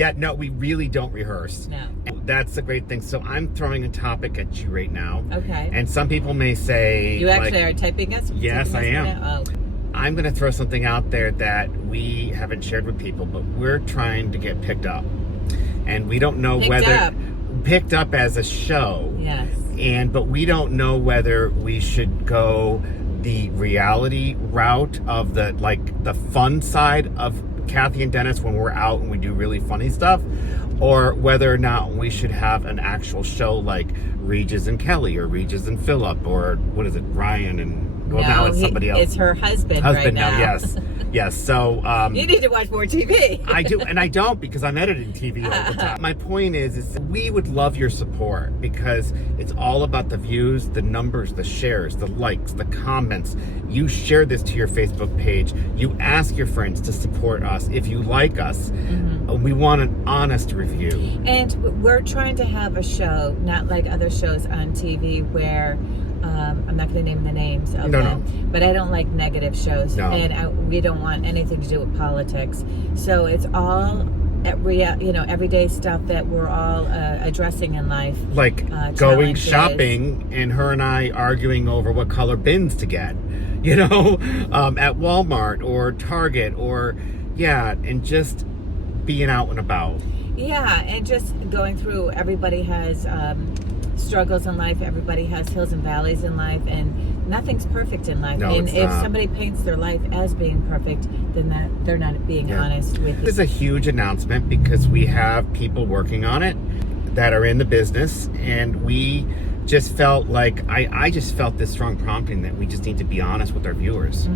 Yeah, no, we really don't rehearse. No. That's the great thing. So I'm throwing a topic at you right now. Okay. And some people may say... You actually are typing us? Yes, I am. Oh. I'm going to throw something out there that we haven't shared with people, but we're trying to get picked up. And we don't know whether... Picked up as a show. Yes. But we don't know whether we should go the reality route of the fun side of Kathy and Dennis when we're out and we do really funny stuff, or whether or not we should have an actual show like Regis and Kelly or Regis and Philip, or what is it, Ryan and now it's somebody else. It's her husband right now. Yes. Yes. So you need to watch more TV. I do, and I don't, because I'm editing TV all the time. My point is we would love your support, because it's all about the views, the numbers, the shares, the likes, the comments. You share this to your Facebook page. You ask your friends to support us. If you like us, we want an honest review. And we're trying to have a show, not like other shows on TV where I'm not going to name the names of them, but I don't like negative shows, and we don't want anything to do with politics. So it's all everyday stuff that we're all addressing in life, like going shopping and her and I arguing over what color bins to get, at Walmart or Target, or and just being out and about. Yeah, and just going through. Everybody has struggles in life. Everybody has hills and valleys in life, and nothing's perfect in life. No, and it's if not. Somebody paints their life as being perfect, then they're not being honest with you. This is a huge announcement, because we have people working on it that are in the business, and we just felt like I just felt this strong prompting that we just need to be honest with our viewers.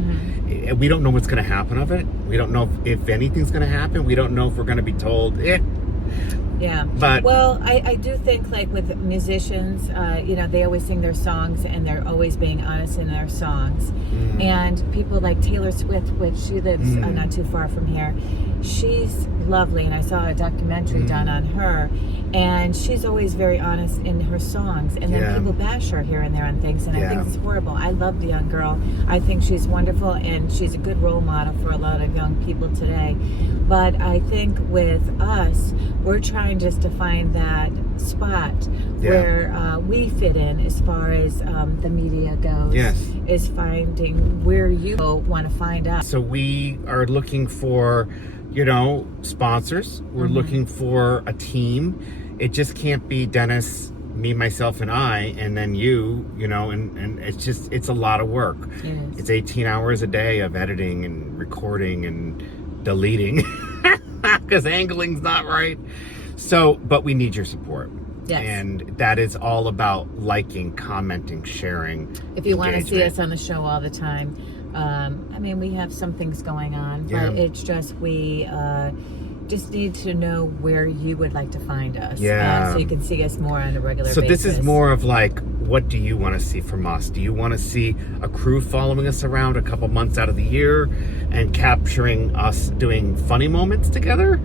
We don't know what's going to happen of it. We don't know if anything's going to happen. We don't know if we're going to be told it. Yeah, but I do think, like with musicians, they always sing their songs, and they're always being honest in their songs. And people like Taylor Swift, which she lives not too far from here, she's lovely, and I saw a documentary done on her, and she's always very honest in her songs. And then people bash her here and there on things, and I think it's horrible. I love the young girl. I think she's wonderful, and she's a good role model for a lot of young people today. But I think with us, we're trying just to find that spot where we fit in as far as the media goes. Yes. Is finding where you want to find us. So we are looking for, sponsors. We're looking for a team. It just can't be Dennis, me, myself, and I, and then you, and it's a lot of work. It's 18 hours a day of editing and recording and deleting because angling's not right. So, but we need your support. Yes. And that is all about liking, commenting, sharing. If you want to see us on the show all the time, we have some things going on, but it's just we just need to know where you would like to find us. So you can see us more on a regular basis. So this is more of like, what do you want to see from us? Do you want to see a crew following us around a couple months out of the year and capturing us doing funny moments together?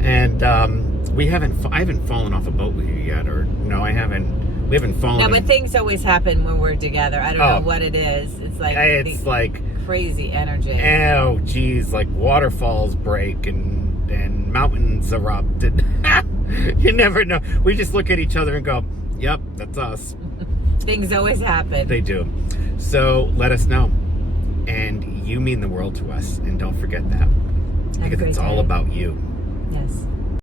And I haven't fallen off a boat with you yet, or no, I haven't. We haven't fallen. No, but things always happen when we're together. I don't know what it is. It's like crazy energy. Oh, geez, like waterfalls break and mountains erupt. And you never know. We just look at each other and go, "Yep, that's us." Things always happen. They do. So let us know, and you mean the world to us. And don't forget that, because it's all about you. Yes.